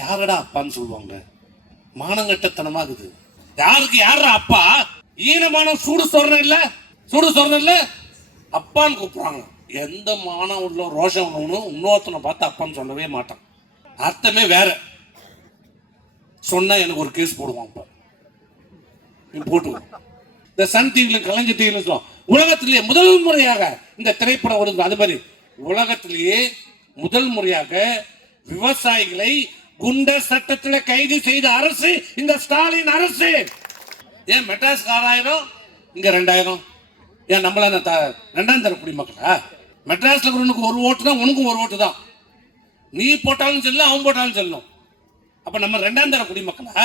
யாரடா அப்பான்னு சொல்லுவாங்க. மானங்கட்டத்தனமாகுது. யாருக்கு யாரா அப்பா? ஈனமானம் சூடு சொல்றேன் இல்ல, சூடு சொல்றேன் இல்ல, அப்பான்னு கூப்பிடுறாங்க. எந்த மானம் உள்ள ரோஷம் உள்ளவனும் இன்னொருத்தனை பார்த்து அப்பான்னு சொல்லவே மாட்டான். அர்த்தமே வேற. சொன்னா எனக்கு ஒரு கேஸ் போடுவான். அப்ப போட்டுவோம். இந்த சன் டிவில கலைஞர் டிவில உலகத்திலேயே முதல் முறையாக இந்த திரைப்படம் வருது. அது மாதிரி உலகத்திலேயே முதல் முறையாக விவசாயிகளை குண்டர் சட்டத்தில் கைது செய்த அரசு இந்த ஸ்டாலின் அரசு. ஏன் மெட்ராஸ் 6000 இங்க 2000? ஏன் நம்மள ரெண்டாம் தர குடிமக்களா? மெட்ராஸ்ல உனக்கு ஒரு ஓட்டு தான், உனக்கும் ஒரு ஓட்டு தான். நீ போட்டாலும் சொல்லணும், அவன் போட்டாலும் சொல்லணும். அப்ப நம்ம ரெண்டாம் தர குடிமக்களா?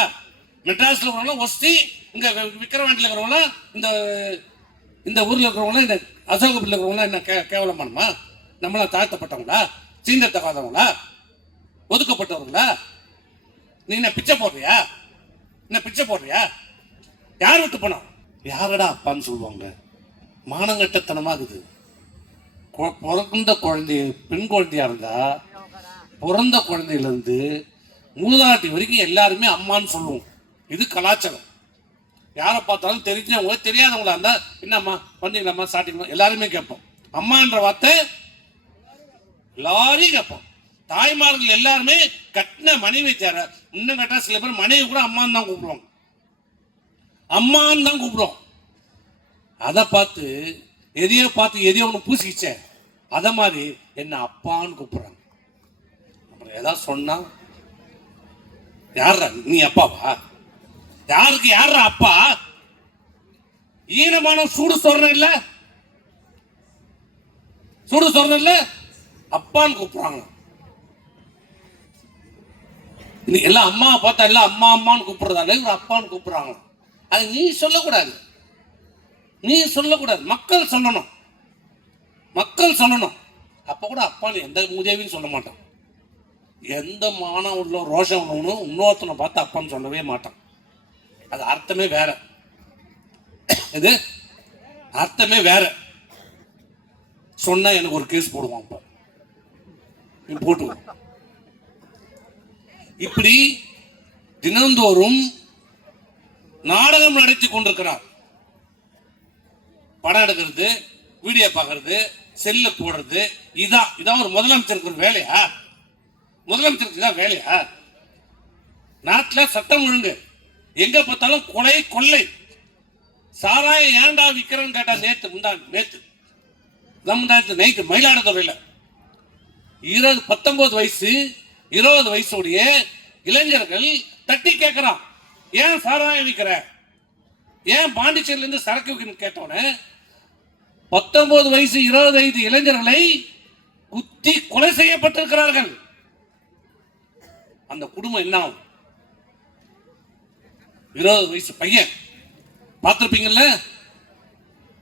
மெட்ராஸ்ல இருக்கிறவங்க ஒஸ்தி, இங்க விக்கிரவாண்டியில் இருக்கிறவங்க, இந்த இந்த ஊர்ல இருக்கிறவங்க, இந்த அசோகபுரியில் இருக்கிறவங்க என்ன கேவலமானமா? நம்மளாம் தாழ்த்தப்பட்டவங்களா? சீந்தத்தகாதவங்களா? ஒதுக்கப்பட்டவர்களா? நீ என்ன பிச்சை போடுறியா? என்ன பிச்சை போடுறியா? யார் விட்டு போனோம்? யாரடா அப்பான்னு சொல்லுவாங்க. மானங்கட்டத்தனமாகுது. பிறந்த குழந்தைய பெண் குழந்தையா இருந்தா பிறந்த குழந்தையில இருந்து மூதாட்டி வரைக்கும் எல்லாருமே அம்மான்னு சொல்லுவோம். இது கலாச்சாரம். யாரை பார்த்தாலும் தெரிஞ்சவங்க தெரியாதவங்களா இருந்தா என்னம்மா வந்தீங்களாம்மா சாட்டிங்களா எல்லாருமே கேட்போம். அம்மான்ற வார்த்தை எல்லாரையும் கேட்போம். தாய்மார்கள் எல்லாருமே கட்டின மனைவி தேர இன்னும் கட்டா சில பேர் மனைவி கூட அம்மான்னு தான் கூப்பிடுவாங்க. அம்மான்னு தான் கூப்பிடுவோம். அதை பார்த்து எதையோ ஒன்று பூசிக்கிச்சே, அதை மாதிரி என்ன அப்பான்னு கூப்பிடுறாங்க. அப்புறம் ஏதாவது சொன்னா யாரா நீ அப்பாவா? யாருக்கு யாரா அப்பா? ஈனமானம் சூடு சொல்றேன் இல்ல, சூடு சொல்றேன் இல்ல, அப்பான்னு கூப்பிடுறாங்க. எல்லாம் அம்மா பார்த்தா எல்லாம் அம்மா அம்மான்னு கூப்பிடுறதால இவர் அப்பான்னு கூப்பிடுறாங்க. அது நீ சொல்லக்கூடாது, நீ சொல்லக்கூடாது. மக்கள் சொல்லணும், மக்கள் சொல்லணும். அப்ப கூட அப்பான்னு எந்த மூதேவின்னு சொல்ல மாட்டான். எந்த மானம் உள்ள ரோஷம் உள்ளவனும் இன்னொருத்தனை பார்த்து அப்பான்னு சொல்லவே மாட்டான். அது அர்த்தமே வேற. இது அர்த்தமே வேற. சொன்னா எனக்கு ஒரு கேஸ் போடுவான். அப்ப போட்டுவோம். இப்படி தினந்தோறும் நாடகம் நடத்தி கொண்டிருக்கிறார். படம் எடுக்கிறது, வீடியோ பார்க்கறது, செல்ல போடுறது, இதான் ஒரு முதலமைச்சருக்கு ஒரு வேலையா? முதலமைச்சருக்கு தான் வேலையா? நாட்டில் சட்டம் ஒழுங்கு எங்க பார்த்தாலும் கொலை கொள்ளை. சாராயம் ஏண்டா விக்கிறன்னு கேட்டா நேத்து நைட்டு மயிலாடுதுறையில 19 வயசு 20 வயசுடைய இளைஞர்கள் தட்டி கேட்கிறான், ஏன் சாராயம் விற்கிற, ஏன் பாண்டிச்சேரியில இருந்து சரக்கு விற்கணும் கேட்டோன்னு 19 வயசு 25 இளைஞர்களை குத்தி கொலை செய்யப்பட்டிருக்கிறார்கள். அந்த குடும்பம் என்ன ஆகும்? 20 வயசு பையன் பார்த்திருப்பீங்கல்ல,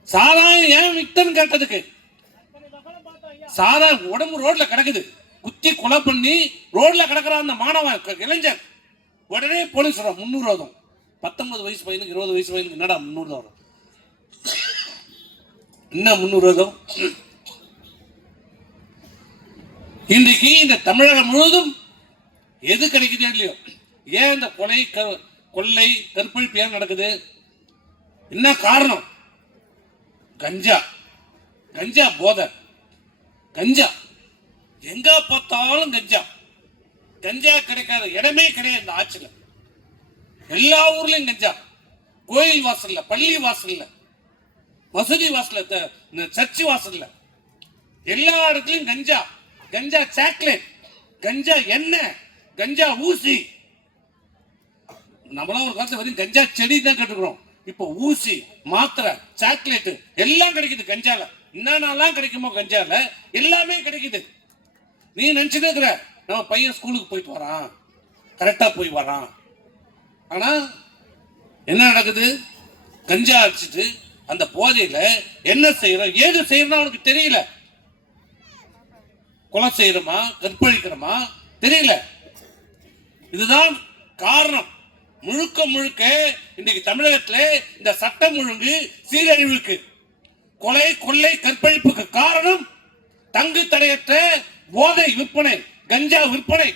சாராயம் ஏன் வித்தன்னு கேட்டதுக்கு சாராயம் உடம்பு ரோட்ல கிடக்குது, குத்தி கொலை பண்ணி ரோட்ல கிடக்கிற அந்த மாணவன் இளைஞர் உடனே போலீஸ் 300 வரும். 19 வயசு பையனுக்கு 20 வயசு பையனுக்கு என்னடா 300 வரும்? என்ன 300 வரும்? இன்றைக்கு இந்த தமிழகம் முழுவதும் எது கிடைக்குதோ இல்லையோ, ஏன் இந்த கொலை கொள்ளை கற்பழிப்பு ஏன் நடக்குது? என்ன காரணம்? கஞ்சா, கஞ்சா போதை, கஞ்சா எங்க பார்த்தாலும் கஞ்சா. கஞ்சா கிடைக்காத இடமே கிடையாது இந்த ஆட்சியில். எல்லா ஊர்லயும் கஞ்சா. கோயில் வாசல்ல, பள்ளி வாசல்ல, மசூதி வாசல்ல, சர்ச்சு வாசல்ல, எல்லா இடத்துலயும் கஞ்சா. கஞ்சா சாக்லேட், கஞ்சா எண்ணெய், கஞ்சா ஊசி. நம்மளாம் ஒரு காலத்துல வரைக்கும் கஞ்சா செடி தான் கட்டுக்கிறோம். இப்போ ஊசி, மாத்திரை, சாக்லேட் எல்லாம் கிடைக்குது கஞ்சால. என்னென்னலாம் கிடைக்குமோ கஞ்சால எல்லாமே கிடைக்குது. நீ நினைச்சுட்டு இருக்கிற நம்ம பையன் ஸ்கூலுக்கு போயிட்டு வரான், கரெக்டா போய் வரான். ஆனா என்ன நடக்குது? கஞ்சா அடிச்சுட்டு அந்த போதையில என்ன செய்யறோம், ஏது செய்யறோம் அவனுக்கு தெரியல. கொலை செய்யறோமா, கற்பழிக்கிறோமா தெரியல. இதுதான் காரணம். முழுக்க முழுக்க இன்றைக்கு தமிழகத்தில் இந்த சட்டம் ஒழுங்கு சீரழிவுக்கு, கொலை கொள்ளை கற்பழிப்புக்கு காரணம் தங்கு தடையற்ற போதை விற்பனை, கஞ்சா விற்பனை.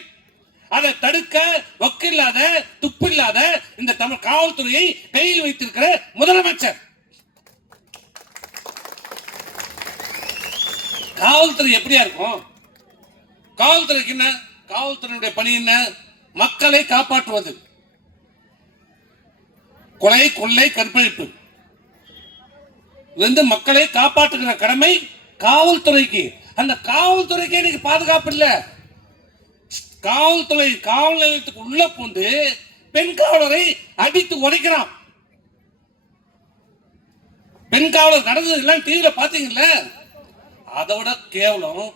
அதை தடுக்க வக்கில்லாத துப்பில்லாத இந்த தமிழ் காவல்துறையை கையில் வைத்திருக்கிற முதலமைச்சர். காவல்துறை எப்படியா இருக்கும்? காவல்துறைக்கு என்ன? காவல்துறையுடைய பணி என்ன? மக்களை காப்பாற்றுவது. கொலை, கொள்ளை, கற்பழிப்பு வந்து மக்களை காப்பாற்றுகிற கடமை காவல்துறைக்கு. அந்த காவல்துறைக்கு இன்னைக்கு பாதுகாப்பு இல்ல. காவல்துறை காவல் நிலையத்துக்கு உள்ள பூந்து பெண் காவலரை அடித்து உடைக்கிறான். பெண் காவலர் நடந்தது எல்லாம் டிவியில பாத்தீங்கல்ல. அதை விட கேவலம்,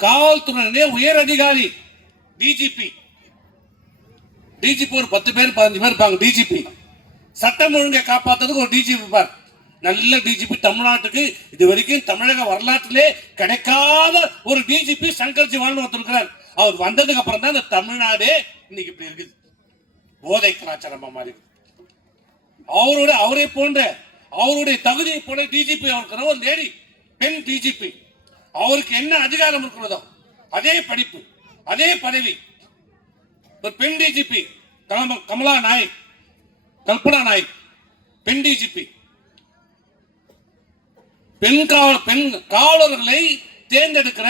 காவல்துறை உயர் அதிகாரி டிஜிபி ஒரு 10 பேர் 15 பேர் இருப்பாங்க. டிஜிபி சட்டம் ஒழுங்கை காப்பாற்றுறதுக்கு ஒரு டிஜிபி இருப்பார். நல்ல டிஜிபி. தமிழ்நாட்டுக்கு இது வரைக்கும் தமிழக வரலாற்றிலே கிடைக்காத ஒரு டிஜிபி சங்கர் ஜிவான் ஒருத்தர் இருக்கிறார். அவர் வந்ததுக்கு அப்புறம் தான் இந்த தமிழ்நாடே இன்னைக்கு இப்படி இருக்குது. போதை கலாச்சாரமா மாறி. அவரை போன்ற அவருடைய தகுதியை போல டிஜிபி அவருக்கு ஒரு லேடி பெண் டிஜிபி. அவருக்கு என்ன அதிகாரம் இருக்கிறதோ அதே படிப்பு, அதே பதவி. ஒரு பெண் டிஜிபி கமலா நாயக், கல்பனா நாயக், பெண் டிஜிபி. பெண் காவலர்களை தேர்ந்தெடுக்கிற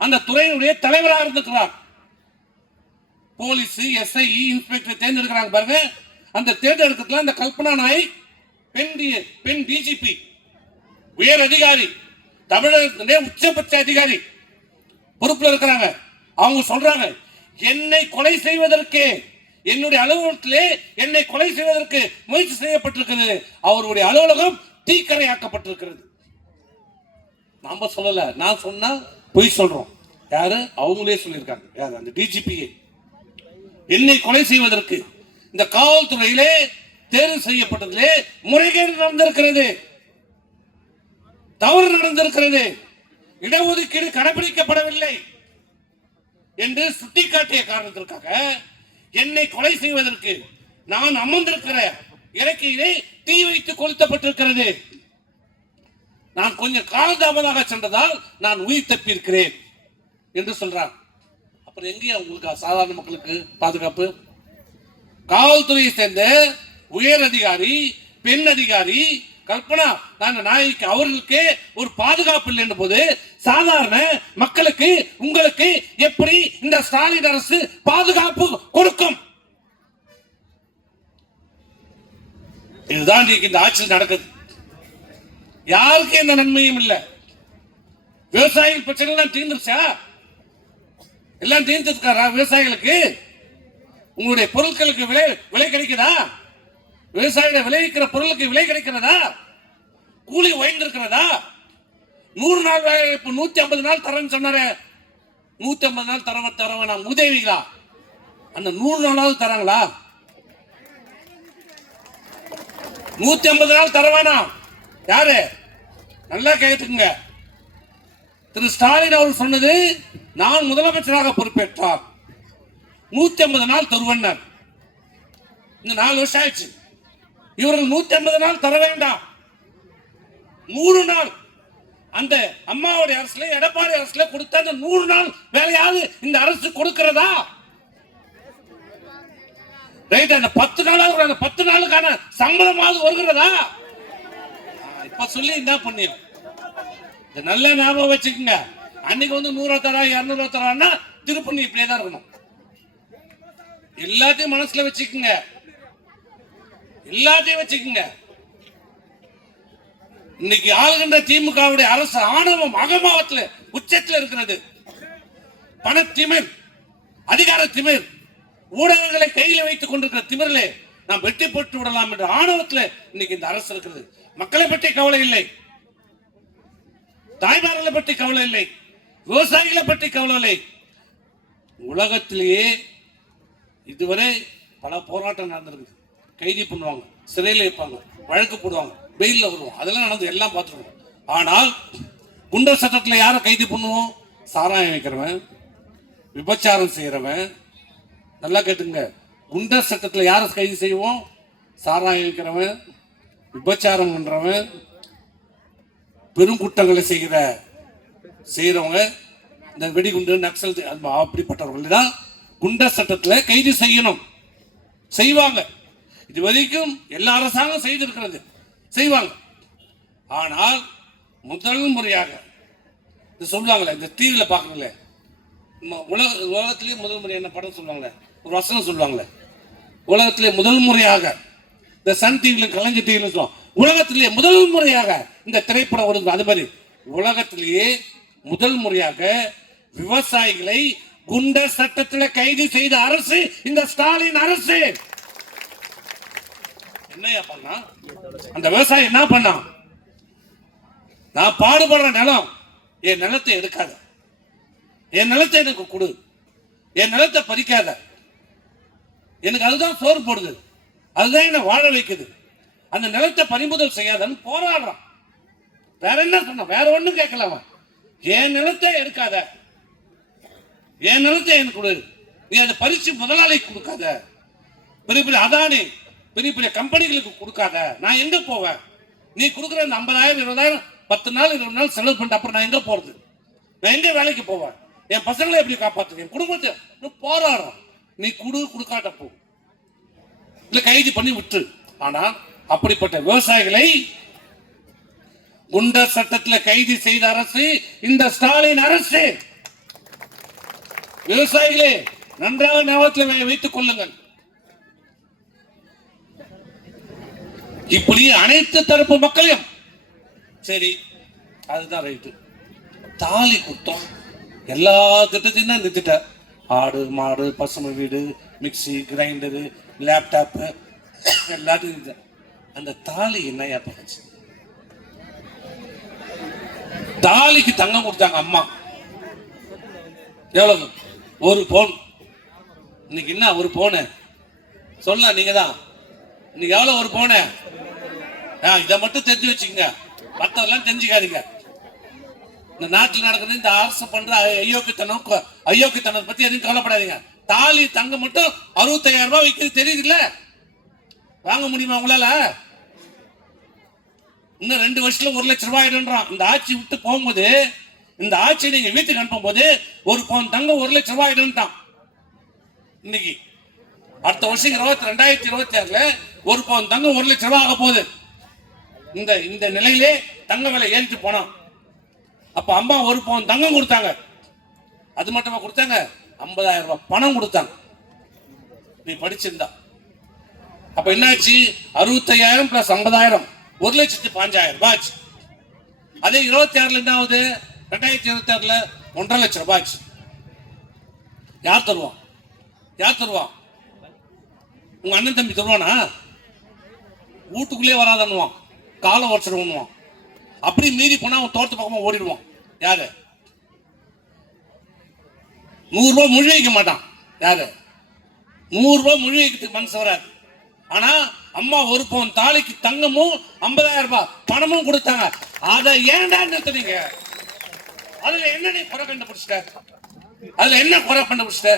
அந்த துறையினுடைய தலைவராக இருந்திருக்கிறார். போலீஸ், எஸ்ஐ, இன்ஸ்பெக்டர் தேர்ந்தெடுக்கிறாங்க பாருங்க. அந்த தேர்ந்தெடுக்கிறதுல அந்த கல்பனா நாயக் பெண் டிஜிபி, உயர் அதிகாரி, தமிழகத்திலே உச்சபட்ச அதிகாரி பொறுப்புல இருக்கிறாங்க. அவங்க சொல்றாங்க, என்னை கொலை செய்வதற்கு, என்னுடைய அலுவலகத்திலே என்னை கொலை செய்வதற்கு முயற்சி செய்யப்பட்டிருக்கிறது. அவருடைய அலுவலகம் தீக்கரையாக்கப்பட்டிருக்கிறது. நாம சொல்லல, நான் சொன்னா பொய் சொல்றோம். யாரு? அவங்களே சொல்லியிருக்காங்க. யாரு? அந்த டிஜிபியே. என்னை கொலை செய்வதற்கு இந்த காவல்துறையிலே தேர்வு செய்யப்பட்டதிலே முறைகேடு நடந்திருக்கிறது, தவறு நடந்திருக்கிறது, இடஒதுக்கீடு கடைபிடிக்கப்படவில்லை என்று சுட்டிக்காட்டிய காரணத்திற்காக என்னை கொலை செய்வதற்கு நான் அமர்ந்திருக்கிற இறக்கையிலே தீ வைத்து கொளுத்தப்பட்டிருக்கிறது. நான் கொஞ்சம் காலதாமதாக சென்றதால் நான் உயிர் தப்பியிருக்கிறேன் என்று சொல்றார். அப்புறம் எங்கேயா உங்களுக்கு சாதாரண மக்களுக்கு பாதுகாப்பு? காவல்துறையை சேர்ந்த உயர் அதிகாரி, பெண் அதிகாரி கல்பனா நாயகி அவர்களுக்கு ஒரு பாதுகாப்பு இல்லை போது சாதாரண மக்களுக்கு, உங்களுக்கு எப்படி இந்த ஸ்டாலின் அரசு பாதுகாப்பு கொடுக்கும்? இதுதான் இந்த ஆட்சி நடக்குது. யாருக்கு எந்த நன்மையும் இல்லை. விவசாயிகள் பிரச்சனை எல்லாம் தீர்ந்துருச்சா? எல்லாம் தீர்ந்துருக்காரா விவசாயிகளுக்கு? உங்களுடைய பொருட்களுக்கு விலை கிடைக்குதா? விவசாயிகளை விளைவிக்கிற பொருளுக்கு விலை கிடைக்கிறதா? கூலி உயர்ந்திருக்கிறதா? 100 நாள் வேலை, 150 நாள் தரேன்னு சொன்னாரு. 150 நாள் தரவனா உதவிங்களா? அந்த 100 நாளாவது தராங்களா? 150 நாள் தரவானா? யாரு? நல்லா கேட்டுக்குங்க. திரு ஸ்டாலின் அவர் சொன்னது, நான் முதலமைச்சராக பொறுப்பேற்றார் 150 நாள் தருவன்னார். இந்த 4 வருஷம் ஆயிடுச்சு. இவர்கள் 150 நாள் தர வேண்டாம், 100 நாள். அந்த அம்மாவுடைய அரசுல, எடப்பாடி அரசுல கொடுத்த அந்த 100 நாள் வேலையாவது இந்த அரசு கொடுக்கிறதா? ரைட். அந்த 10 நாளாவது, அந்த 10 நாளுக்கான சம்பளமாவது வருகிறதா? இப்ப சொல்லி என்ன பண்ணியும் நல்ல ஞாபகம் வச்சுக்கோங்க. அன்னைக்கு வந்து 100 தரா 200 தரான்னா திருப்பணி இப்படியே தான் இருக்கணும். எல்லாத்தையும் மனசுல வச்சுக்கோங்க, எல்லாத்தையும் வச்சுக்கோங்க. இன்னைக்கு ஆளுகின்ற திமுகவுடைய அரசு ஆணவம் அகமாவத்தில் உச்சத்தில் இருக்கிறது. பணத்திமிர், அதிகார திமிர், ஊடகங்களை கையில் வைத்துக் கொண்டிருக்கிற திமிரிலே நாம் வெட்டி போட்டு விடலாம் என்ற ஆணவத்தில் இன்னைக்கு இந்த அரசு இருக்கிறது. மக்களை பற்றி கவலை இல்லை, தாய்மார்களை பற்றி கவலை இல்லை, விவசாயிகளை பற்றி கவலை இல்லை. உலகத்திலேயே இதுவரை பல போராட்டம் நடந்திருக்கு. கைது பண்ணுவாங்க, சிறையில் வைப்பாங்க, வழக்கு போடுவாங்க, பெயிலில் வருவோம், அதெல்லாம் நடந்து எல்லாம் பார்த்துருவோம். ஆனால் குண்டர் சட்டத்தில் யாரை கைது பண்ணுவோம்? சாராயம் வைக்கிறவன், விபச்சாரம் செய்யறவன். நல்லா கேட்டுங்க, குண்டர் சட்டத்தில் யாரை கைது செய்வோம்? சாராயம் வைக்கிறவன், விபச்சாரம் பண்றவன், பெரும் குற்றங்களை செய்யறவங்க, இந்த வெடிகுண்டு நக்சல் அப்படிப்பட்டவர்கள் தான் குண்டர் சட்டத்தில் கைது செய்யணும், செய்வாங்க. இது வரைக்கும் எல்லா அரசாங்கம் செய்திருக்கிறது, செய்வாங்க. ஆனால் முதல் முறையாக இது சொல்லுவாங்களே, இந்த டிவியில் பார்க்கணுங்களே, உலகத்திலேயே முதல் முறை என்ன படம் சொல்லுவாங்களே, ஒரு வசனம் சொல்லுவாங்களே, உலகத்திலே முதல் முறையாக இந்த சன் டிவியிலும் கலைஞர் டிவியிலும் சொல்லுவாங்க, உலகத்திலேயே முதல் முறையாக இந்த திரைப்படம் வருது. அது மாதிரி உலகத்திலேயே முதல் முறையாக விவசாயிகளை குண்டர் சட்டத்தில் கைது செய்த அரசு இந்த ஸ்டாலின் அரசு. என்னையா பண்ணா அந்த விவசாயி? என்ன பண்ணா? நான் பாடுபடுற நிலம், என் நிலத்தை எடுக்காத, என் நிலத்தை எனக்கு கொடு, என் நிலத்தை பறிக்காத, எனக்கு அதுதான் சோறு போடுது, அதுதான் என்ன வாழ வைக்குது, அந்த நிலத்தை பறிமுதல் செய்யாதன்னு போராடுறான். வேற என்ன சொன்ன? வேற ஒண்ணும் கேட்கலாமா? என் நிலத்தை எடுக்காத, என் நிலத்தை எனக்கு கொடு, நீ அதை பறிச்சு முதலாளிக்கு கொடுக்காத, பெரிய பெரிய அதானி பெரிய பெரிய கம்பெனிகளுக்கு கொடுக்காத. நான் எங்க போவேன்? நீ கொடுக்குற இந்த 50,000 20,000 10 நாள் 20 நாள் செலவு பண்ணிட்டு அப்புறம் நான் எங்க போறது? நான் எங்க வேலைக்கு போவேன்? என் பசங்களை எப்படி காப்பாற்றுவேன்? என் குடும்பத்தை போராடுறோம். நீ கொடுக்காட்ட போ, இல்ல கைது பண்ணி விட்டு. ஆனா அப்படிப்பட்ட விவசாயிகளை குண்டர் சட்டத்தில் கைது செய்த அரசு இந்த ஸ்டாலின் அரசு. விவசாயிகளே நன்றாக ஞாபகத்தில் வைத்துக் கொள்ளுங்கள். இப்படி அனைத்து தரப்பு மக்களையும் சரி, அதுதான் ரைட்டு. தாலி குத்தம் எல்லா திட்டத்தையும் தான் நிறுத்திட்ட. ஆடு மாடு பசுமை வீடு மிக்சி கிரைண்டரு லேப்டாப்பு எல்லாத்தையும். அந்த தாலி என்னையா பண்ணுச்சு? தாலிக்கு தங்கம் கொடுத்தாங்க அம்மா. எவ்வளவு? 1 பவுன். இன்னைக்கு என்ன 1 பவுனு? சொல்ல நீங்க தான். இன்னைக்கு எவ்வளவு 1 பவுனு? இதை மட்டும் தெரிஞ்சு வச்சுக்கோங்க, மற்றதெல்லாம் தெரிஞ்சுக்காதீங்க. இந்த நாட்டில் நடக்கிறது இந்த அரசு பண்ற அயோக்கியத்தனம் பத்தி எதுவும் கவலைப்படாதீங்க. தாலி தங்கம் மட்டும் 65,000 ரூபாய் விற்கிறது தெரியுது இல்ல? வாங்க முடியுமா உங்களால? இன்னும் 2 வருஷத்துல 1 லட்சம் ரூபாய் ஆயிடும்ன்றான். இந்த ஆட்சி விட்டு போகும்போது, இந்த ஆட்சி நீங்க வீட்டுக்கு அனுப்பும் போது 1 பவுன் தங்கம் 1 லட்சம் ரூபாய் ஆயிடும்ட்டான். இன்னைக்கு அடுத்த வருஷம் 2026ல 1 பவுன் தங்கம் 1 லட்சம் ரூபாய் ஆக போகுது. இந்த நிலையிலே தங்க விலை ஏறிட்டு போனோம். அப்ப அம்மா 1 பவுன் தங்கம் கொடுத்தாங்க. அது மட்டுமா கொடுத்தாங்க? 50,000 ரூபாய் பணம் கொடுத்தாங்க. நீ படிச்சிருந்தா அப்ப என்னாச்சு? 65,000 பிளஸ் 50,000 1,05,000 ரூபாய். அதே 26ல என்ன ஆகுது? 2026ல 1.5 லட்சம் ரூபாய். யார் தருவான்? யார் தருவான்? உங்க அண்ணன் தம்பி தருவானா? வீட்டுக்குள்ளே வராதன்னுவான், காலை உடச்சிடுவான். அப்படி மீறி போனா அவன் தோட்டத்து பக்கமா ஓடிடுவான். யாரு? 100 ரூபாய் மொழி வைக்க மாட்டான். யாரு? 100 ரூபாய் மொழி வைக்கிறதுக்கு மனசு வராது. ஆனா அம்மா 1 பவுன் தாலிக்கு தங்கமும் 50,000 ரூபாய் பணமும் கொடுத்தாங்க. அதை ஏன்டா நிறுத்துனீங்க? அதுல என்ன நீ குறை கண்டுபிடிச்சிட்ட? அதுல என்ன குறை கண்டுபிடிச்சிட்ட?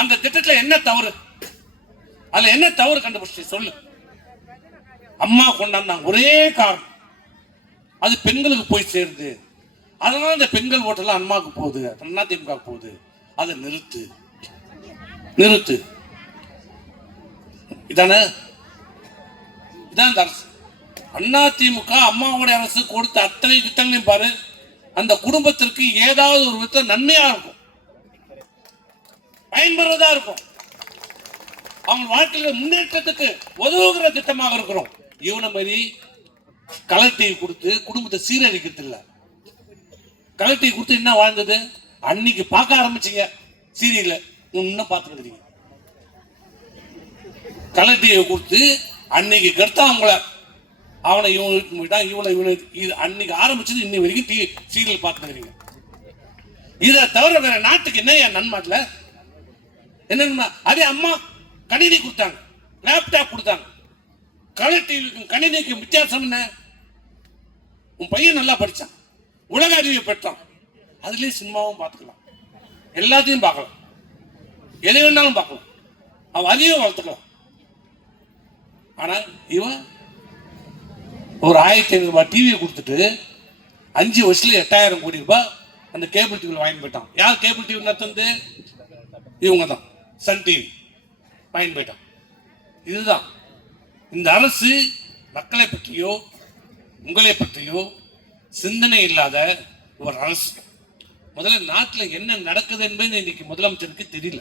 அந்த திட்டத்துல என்ன தவறு? அதுல என்ன தவறு கண்டுபிடிச்சிட்ட சொல்லு. அம்மா கொண்டாந்தாங்க, ஒரே காரணம், அது பெண்களுக்கு போய் சேருது. அதனால இந்த பெண்கள் ஓட்டெல்லாம் அம்மாவுக்கு போகுது, அதிமுக போகுது. அதை நிறுத்து, நிறுத்து. இதானே? இதான் இந்த அரசு. அதிமுக அம்மாவுடைய அரசு கொடுத்த அத்தனை திட்டங்களையும் பாரு, அந்த குடும்பத்திற்கு ஏதாவது ஒரு விதத்தில் நன்மையா இருக்கும், பயன்படுறதா இருக்கும், அவங்க வாழ்க்கையில முன்னேற்றத்துக்கு உதவுகிற திட்டமாக இருக்கிறோம். இவனை மாதிரி கலர் டிவி கொடுத்து குடும்பத்தை சீரழிக்கிறது இல்ல. கலர் டிவி கொடுத்து என்ன வாழ்ந்தது? அன்னைக்கு பார்க்க ஆரம்பிச்சீங்க சீரியல, இன்னும் பார்த்துக்கிட்டீங்க. கலர் டிவி கொடுத்து அன்னைக்கு கெடுத்தா அவங்கள, அவனை இவனை அன்னைக்கு ஆரம்பிச்சது இன்னை வரைக்கும் சீரியல் பார்த்துக்கிறீங்க. இதை தவிர வேற நாட்டுக்கு என்ன என் நன்மாட்டில் என்ன? அதே அம்மா கணினி கொடுத்தாங்க, லேப்டாப் கொடுத்தாங்க. கலர் டிவிக்கும் கணினிக்கும் வித்தியாசம் என்ன? உன் பையன் நல்லா படிச்சான், உலக அறிவை பெற்றான், அதுலயே சினிமாவும் பார்த்துக்கலாம், எல்லாத்தையும் பார்க்கலாம், எது வேணாலும் பார்க்கலாம், அவன் அறிவை வளர்த்துக்கலாம். ஆனா இவன் ஒரு 1,500 ரூபாய் டிவியை கொடுத்துட்டு 5 வருஷத்துல 8,000 கோடி ரூபாய் அந்த கேபிள் டிவி வாங்கி போயிட்டான். யார் கேபிள் டிவி நடத்துறது? இவங்க தான், சன் டிவி வாங்கி போயிட்டான். இதுதான் இந்த அரசு மக்களை பற்றியோ உங்களை பற்றியோ சிந்தனை இல்லாத ஒரு அரசு. முதல்ல நாட்டில் என்ன நடக்குது என்பது இன்னைக்கு முதலமைச்சருக்கு தெரியல.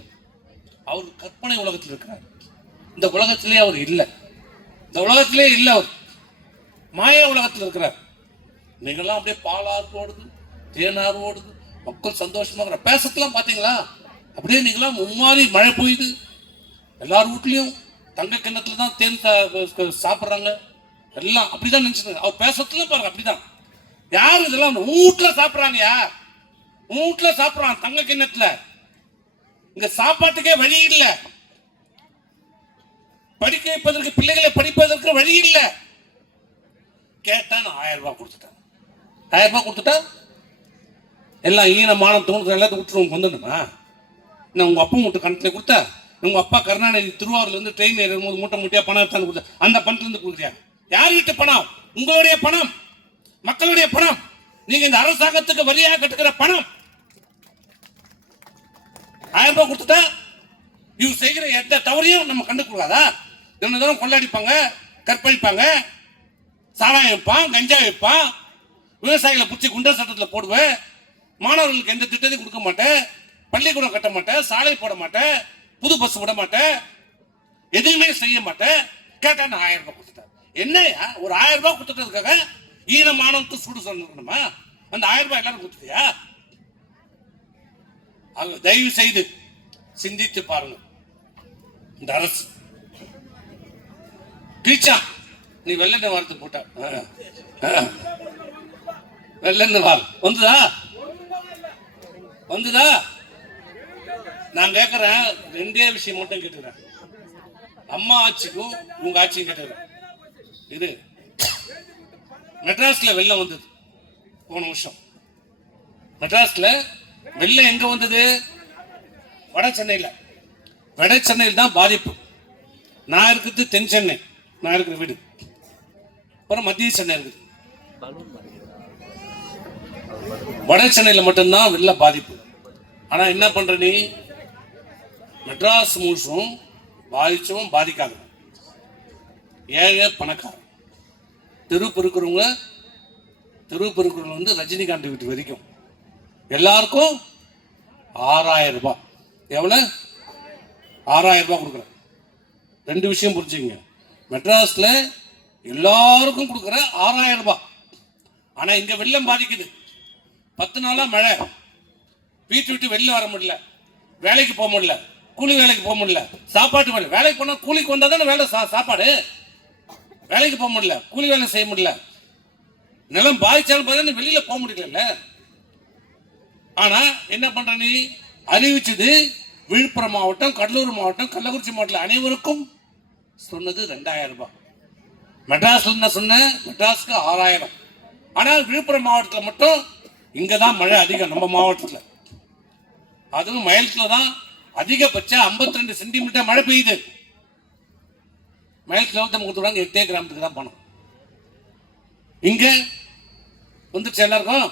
அவர் கற்பனை உலகத்தில் இருக்கிறார். இந்த உலகத்திலே அவர் இல்லை. இந்த உலகத்திலே இல்லை. அவர் மாயா உலகத்தில் இருக்கிறார். நீங்களாம் அப்படியே பாலாறு ஓடுது, தேனாறு ஓடுது, மக்கள் சந்தோஷமாக பேசத்தெல்லாம் பார்த்தீங்களா? அப்படியே நீங்களாம் மும்மாறி மழை பெய்யுது. எல்லார் வீட்லையும் தங்க கிண்ணத்துல தான் தேன் சாப்பிட்றாங்க. எல்லாம் அப்படிதான் நினைச்சு அவர் பேசத்துல பாருங்க. அப்படிதான். யார் இதெல்லாம் வீட்டுல சாப்பிட்றாங்க? யார் வீட்டுல சாப்பிட்றாங்க தங்க கிண்ணத்துல? இங்க சாப்பாட்டுக்கே வழி இல்லை. படிக்க வைப்பதற்கு, பிள்ளைகளை படிப்பதற்கு வழி இல்லை. கேட்டா நான் 1000 ரூபாய் கொடுத்துட்டேன். 1000 ரூபாய் கொடுத்துட்டா எல்லாம் ஈனமான தோணுது எல்லாத்தையும் விட்டுருவோம் வந்துடுமா? நான் உங்க அப்பா மட்டும் கணத்துல கொடுத்தா, உங்க அப்பா கருணாநிதி திருவாரூர்ல இருந்து ட்ரெயின் ஏறும்போது மூட்டை மூட்டையா பணம் எடுத்தாந்து கொடுத்தா, அந்த பணத்துல இருந்து கொடுக்குறியா? யார் வீட்டு பணம்? உங்களுடைய பணம், மக்களுடைய பணம். நீங்க இந்த அரசாங்கத்துக்கு வரியாக கட்டுக்கிற பணம். 1000 ரூபாய் கொடுத்துட்டா இவங்க செய்கிற எந்த தவறையும் நம்ம கண்டுக்கூடாதா? தினம் கொள்ளடிப்பாங்க, கற்பழிப்பாங்க, சாராயம் வைப்பான், கஞ்சா வைப்பான், விவசாயிகளை பிடிச்சி குண்டர் சட்டத்தில் போடுவேன், மாணவர்களுக்கு எந்த திட்டத்தையும் கொடுக்க மாட்டேன், பள்ளிக்கூடம் கட்ட மாட்டேன், சாலை போட மாட்டேன், புது பஸ் விட மாட்டேன், எதுவுமே செய்ய மாட்டேன். கேட்டா நான் 1000 ரூபாய் கொடுத்துட்டேன். என்னையா ஒரு 1000 ரூபாய் கொடுத்துட்டதுக்காக ஈனமானவனுக்கு சூடு சொல்லணுமா? அந்த 1000 ரூபாய் எல்லாரும் கொடுத்துட்டியா? தயவு செய்து சிந்தித்து பாருங்க. இந்த அரசு கிழிச்சா நீ வெள்ளெண்ண வாரத்து போட்ட வெள்ளெண்ண வாரம் வந்துதா? வந்துதா? நான் கேட்கிறேன், ரெண்டே விஷயம் மட்டும் கேட்டுக்கிறேன். அம்மா ஆட்சிக்கும் உங்க ஆட்சியும் கேட்டுக்கிறேன். இது மெட்ராஸ்ல வெள்ளம் வந்தது போன வருஷம். மெட்ராஸ்ல வெள்ளம் எங்க வந்தது? வட சென்னையில். வட சென்னையில் தான் பாதிப்பு. நான் இருக்கிறது தென் சென்னை, நான் இருக்கிற வீடு. அப்புறம் மத்திய சென்னை இருக்குது. வட சென்னையில் மட்டும்தான் வெள்ள பாதிப்பு. ஆனா என்ன பண்ற நீ? மெட்ராஸ் முழுசும் பாதிச்சவும் பாதிக்காத ஏழை பணக்காரன் தெரு பெருக்கிறவங்க வந்து ரஜினிகாந்த் வீட்டு வரைக்கும் எல்லாருக்கும் 6000 ரூபாய். எவ்வளவு? 6000 ரூபாய் கொடுக்குறேன். ரெண்டு விஷயம் புரிஞ்சுங்க. மெட்ராஸ்ல எல்லாருக்கும் கொடுக்குற 6000 ரூபாய். ஆனா இங்க வெள்ளம் பாதிக்குது. 10 நாளா மழை, வீட்டு விட்டு வெளில வர முடியல, வேலைக்கு போக முடியல, கூலி வேலைக்கு போக முடியல, சாப்பாட்டு வேலை. வேலைக்கு போனா கூலிக்கு வந்தா தானே வேலை சாப்பாடு. வேலைக்கு போக முடியல, கூலி வேலை செய்ய முடியல, நிலம் பாதிச்சாலும் பார்த்தா வெளியில போக முடியல. ஆனா என்ன பண்ற நீ? அறிவிச்சது விழுப்புரம் மாவட்டம், கடலூர் மாவட்டம், கள்ளக்குறிச்சி மாவட்டம் அனைவருக்கும் சொன்னது 2000 ரூபாய். மெட்ராஸ்ல என்ன சொன்ன? மெட்ராஸ்க்கு 6000. ஆனால் விழுப்புரம் மாவட்டத்தில் மட்டும் இங்கதான் மழை அதிகம். நம்ம மாவட்டத்தில் அதுவும் மயிலத்துல தான் அதிகபட்சம் 52 சென்டிமீட்டர் மழை பெய்யுது. மயிலத்துல கொடுத்துருவாங்க. 8 கிராமத்துக்கு தான் பணம். இங்க வந்துச்சு எல்லாருக்கும்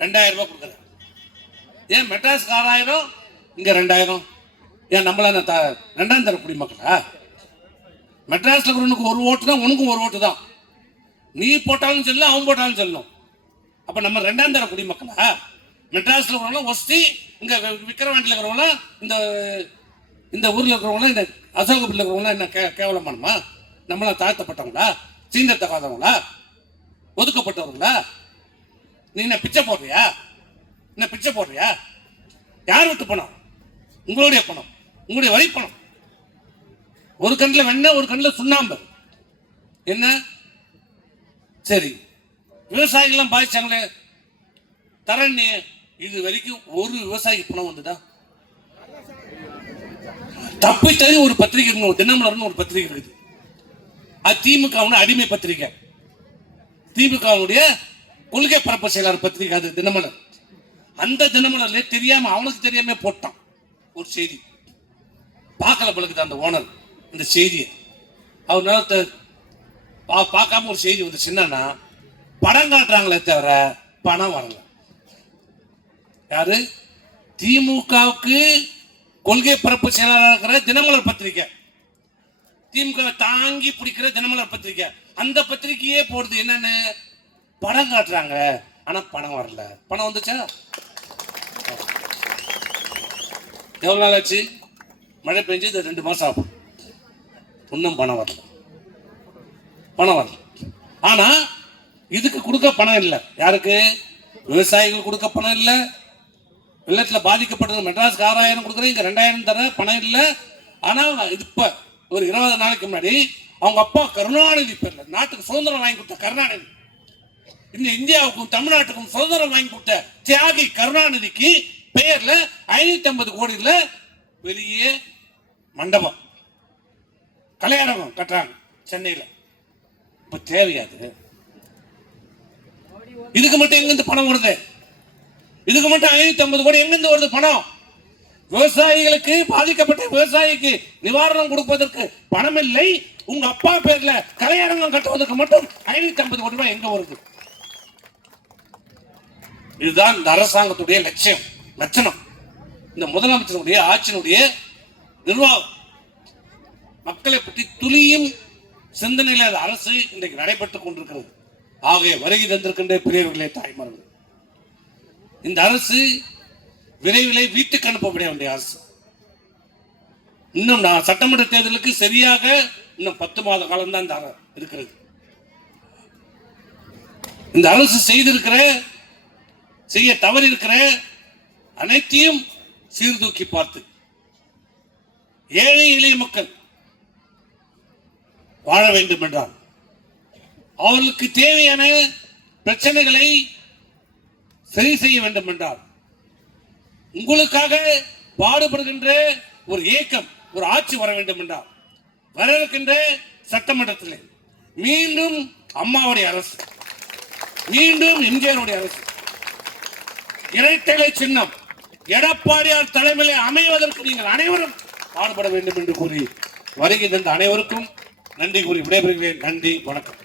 2000 ரூபாய் கொடுக்குறேன். ஏன் மெட்ராஸ்க்கு 6000, இங்க 2000? ஏன் நம்மள ரெண்டாம் தர குடிமக்களா? மெட்ராஸ்ல உனக்கு ஒரு ஓட்டு தான், உனக்கும் ஒரு ஓட்டு தான். நீ போட்டாலும் சொல்லணும், அவன் போட்டாலும் சொல்லணும். அப்ப நம்ம ரெண்டாம் தர குடிமக்களா? மெட்ராஸ்ல இருக்கிறவங்க ஒஸ்தி, இங்க விக்கிரவாண்டியில் இருக்கிறவங்களா, இந்த ஊர்ல இருக்கிறவங்களா, இந்த அசோகபுரியில் இருக்கிறவங்களா என்ன கேவலமானமா? நம்மளாம் தாழ்த்தப்பட்டவங்களா? சீந்தத்தகாதவங்களா? ஒதுக்கப்பட்டவர்களா? நீ என்ன பிச்சை போடுறியா? என்ன பிச்சை போடுறியா? யார் விட்டு பணம்? உங்களுடைய பணம், உங்களுடைய வரி பணம். ஒரு கண்ணில் வெண்ணெய், ஒரு கண்ணில் சுண்ணாம்பு. என்ன சரி, விவசாயிகள்லாம் பாதிச்சாங்களே தரணி, இது வரைக்கும் ஒரு விவசாயி பணம் வந்துதா? தப்பி தள்ளி ஒரு பத்திரிகை இருக்கணும், தினமலர்னு ஒரு பத்திரிகை இருக்குது. அது திமுக அடிமை பத்திரிகை, திமுகவுடைய கொள்கை பரப்பு செயலாளர் பத்திரிகை அது தினமலர். அந்த தினமலர்ல தெரியாம, அவனுக்கு தெரியாம போட்டான் ஒரு செய்தி. பார்க்கல பழகுது அந்த ஓனர் இந்த செய்தியை. அவர் பார்க்காம ஒரு செய்தி வந்து சின்னன்னா படம் காட்டுறாங்களே தவிர பணம் வரல. யாரு? திமுகவுக்கு கொள்கை பரப்பு செயலாளர் இருக்கிற தினமலர் பத்திரிகை, திமுக தாங்கி பிடிக்கிற தினமலர் பத்திரிகை, அந்த பத்திரிகையே போடுது என்னன்னு, படம் காட்டுறாங்க, ஆனா பணம் வரல. பணம் வந்துச்சா? எவ்வளவு நாள் ஆச்சு? மழை பெஞ்சு 2 மாசம் ஆகும், இன்னும் பணம் வரல. பணம் வரல. ஆனா இதுக்கு கொடுக்க பணம் இல்லை. யாருக்கு? விவசாயிகள் கொடுக்க பணம் இல்லை. வெள்ளத்தில் பாதிக்கப்பட்டது மெட்ராஸ்க்கு 6000 கொடுக்குறேன், இங்க 2000 தர பணம் இல்லை. ஆனா இப்ப ஒரு 20 நாளைக்கு முன்னாடி அவங்க அப்பா கருணாநிதி பேர்ல நாட்டுக்கு சுதந்திரம் வாங்கி கொடுத்த கருணாநிதி, இந்த இந்தியாவுக்கும் தமிழ்நாட்டுக்கும் சுதந்திரம் வாங்கி கொடுத்த தியாகி கருணாநிதிக்கு பெயர்ல 550 கோடியில பெரிய மண்டபம் கலையரங்கம் கட்டுறாங்க சென்னையில. இப்ப தேவையாது. இதுக்கு மட்டும் எங்கிருந்து பணம் வருது? இதுக்கு மட்டும் 550 கோடி எங்கிருந்து வருது பணம்? விவசாயிகளுக்கு, பாதிக்கப்பட்ட விவசாயிக்கு நிவாரணம் கொடுப்பதற்கு பணம் இல்லை. உங்க அப்பா பேர்ல கலையரங்கம் கட்டுவதற்கு மட்டும் 550 கோடி ரூபாய் எங்க வருது? இதுதான் இந்த அரசாங்கத்துடைய லட்சணம். இந்த முதலமைச்சருடைய ஆட்சியினுடைய நிர்வாகம். மக்களை பற்றி துளியும் சிந்தனையில அரசு இன்றைக்கு நடைபெற்றுக் கொண்டிருக்கிறது. ஆகிய வருகை தந்திருக்கின்ற பெரியவர்களே, தாய்மார்கள், இந்த அரசு விரைவிலே வீட்டுக்கு அனுப்பப்பட வேண்டிய அரசு. இன்னும் சட்டமன்ற தேர்தலுக்கு சரியாக இன்னும் 10 மாத காலம் தான் இந்த இருக்கிறது. இந்த அரசு செய்ய தவறி இருக்கிற அனைத்தையும் சீர்தூக்கி பார்த்து ஏழை எளிய மக்கள் வாழ வேண்டும் என்றால் அவர்களுக்கு தேவையான பிரச்சனைகளை சரி செய்ய வேண்டும் என்றால் உங்களுக்காக பாடுபடுகின்ற ஒரு இயக்கம், ஒரு ஆட்சி வர வேண்டும் என்றால் வர இருக்கின்ற சட்டமன்றத்தில் மீண்டும் அம்மாவுடைய அரசு, மீண்டும் எம்ஜிஆருடைய அரசு, இரட்டை சின்னம் எடப்பாடியார் தலைமையிலே அமைவதற்கு நீங்கள் அனைவரும் பாடுபட வேண்டும் என்று கூறி வருகை தந்த அனைவருக்கும் நன்றி கூறி விடைபெறுகிறேன். நன்றி, வணக்கம்.